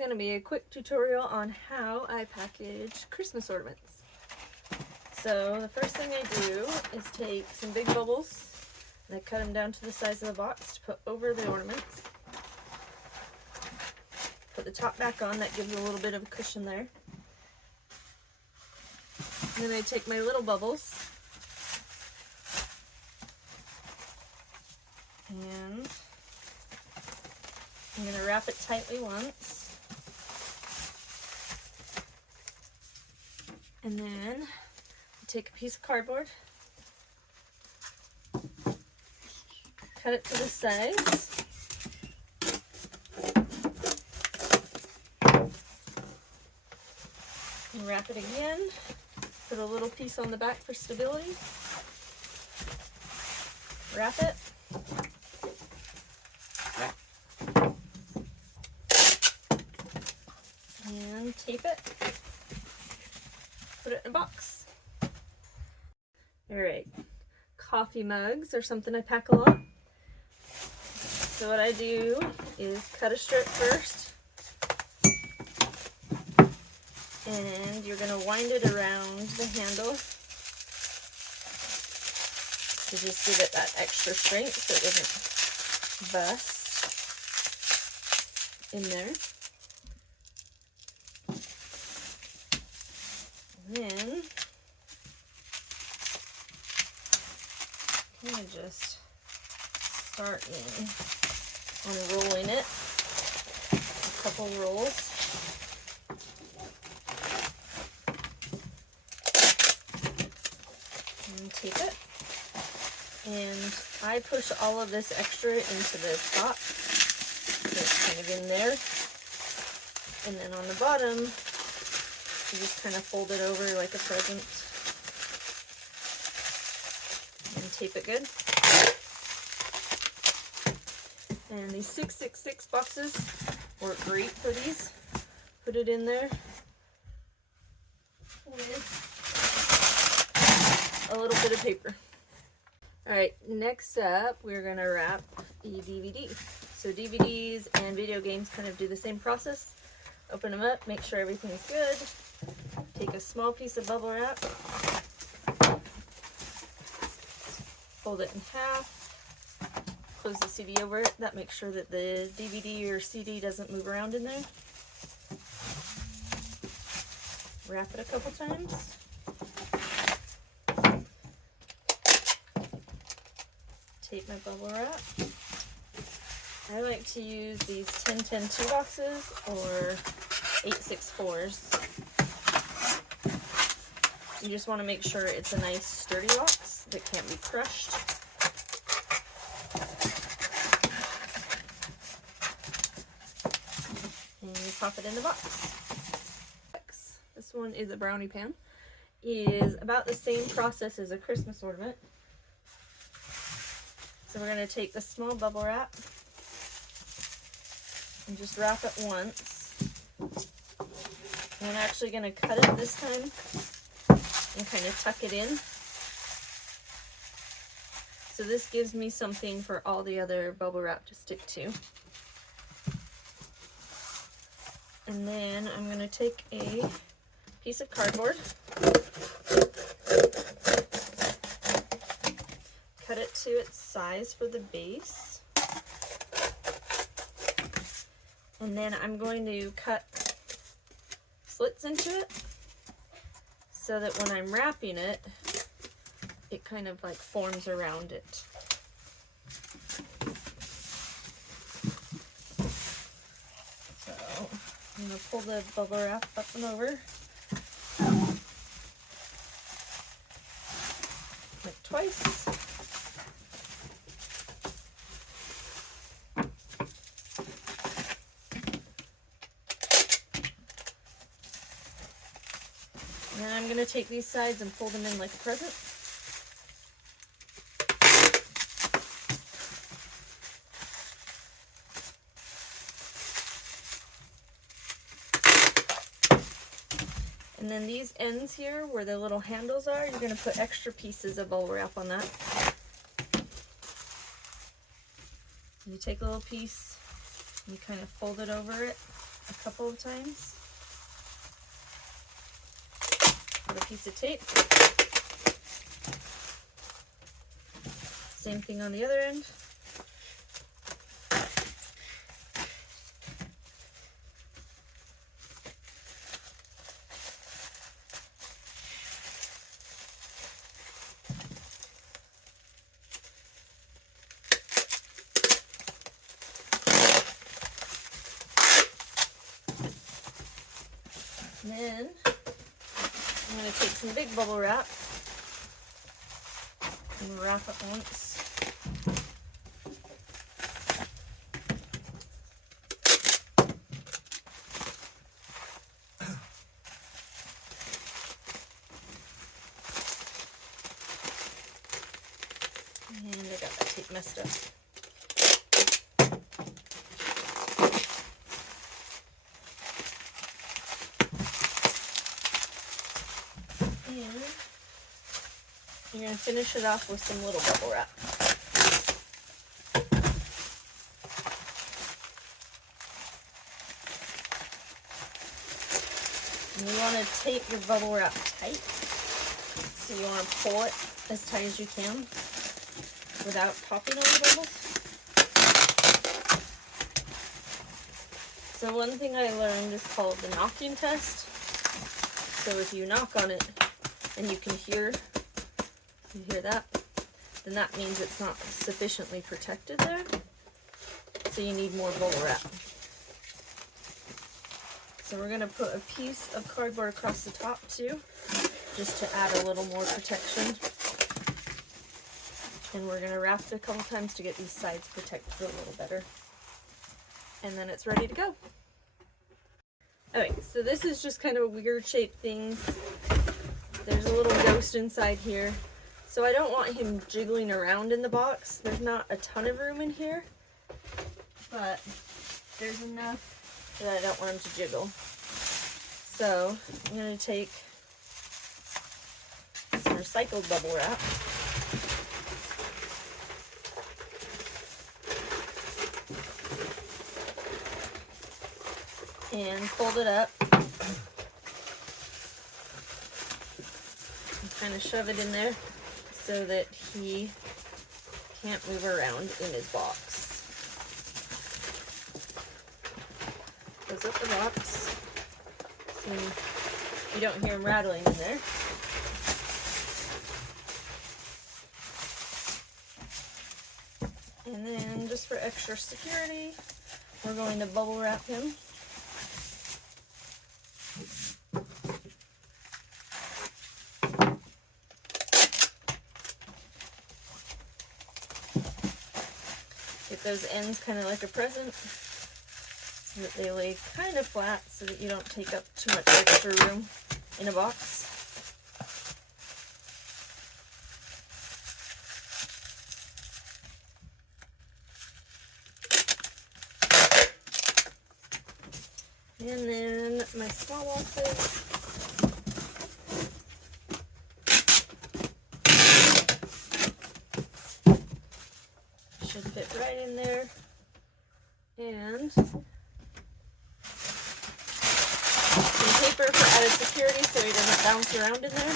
going to be a quick tutorial on how I package Christmas ornaments. So the first thing I do is take some big bubbles and I cut them down to the size of the box to put over the ornaments. Put the top back on, that gives a little bit of a cushion there. And then I take my little bubbles and I'm going to wrap it tightly once, and then take a piece of cardboard, cut it to the size, and wrap it again, put a little piece on the back for stability, wrap it, and tape it, put it in a box. Alright, coffee mugs are something I pack a lot. So what I do is cut a strip first, and you're going to wind it around the handle to just give it that extra strength so it doesn't bust in there. Then kind of just start unrolling it, a couple rolls. And tape it. And I push all of this extra into the top, so it's kind of in there. And then on the bottom, you just kind of fold it over like a present and tape it good. And these 666 boxes work great for these. Put it in there with a little bit of paper. Alright, next up we're going to wrap a DVD. So DVDs and video games kind of do the same process. Open them up, make sure everything's good. Take a small piece of bubble wrap, fold it in half, close the CD over it. That makes sure that the DVD or CD doesn't move around in there. Wrap it a couple times. Tape my bubble wrap. I like to use these 10-10-2 boxes or 8-6-4s. You just want to make sure it's a nice sturdy box that can't be crushed. And you pop it in the box. This one is a brownie pan. It is about the same process as a Christmas ornament. So we're going to take the small bubble wrap and just wrap it once. And I'm actually going to cut it this time and kind of tuck it in. So this gives me something for all the other bubble wrap to stick to. And then I'm going to take a piece of cardboard, cut it to its size for the base, and then I'm going to cut slits into it so that when I'm wrapping it, it kind of like forms around it. So I'm going to pull the bubble wrap up and over, like twice. And then I'm going to take these sides and fold them in like a present. And then these ends here, where the little handles are, you're going to put extra pieces of bubble wrap on that. You take a little piece, and you kind of fold it over it. a couple of times. Put a piece of tape. Same thing on the other end. And then I'm going to take some big bubble wrap and wrap it once. And I got that tape messed up. And you're going to finish it off with some little bubble wrap. And you want to tape your bubble wrap tight. So you want to pull it as tight as you can without popping all the bubbles. So one thing I learned is called the knocking test. So if you knock on it and you can hear that, then that means it's not sufficiently protected there. So you need more bubble wrap. So we're going to put a piece of cardboard across the top too, just to add a little more protection. And we're going to wrap it a couple times to get these sides protected a little better. And then it's ready to go. Alright, so this is just kind of a weird shaped thing. There's a little ghost inside here. So I don't want him jiggling around in the box. There's not a ton of room in here, but there's enough that I don't want him to jiggle. So I'm going to take some recycled bubble wrap. And fold it up and kind of shove it in there so that he can't move around in his box. Close up the box so you don't hear him rattling in there. And then just for extra security, we're going to bubble wrap him. Get those ends kind of like a present so that they lay kind of flat so that you don't take up too much extra room in a box. And then my small boxes. Should fit right in there. And some paper for added security so he doesn't bounce around in there.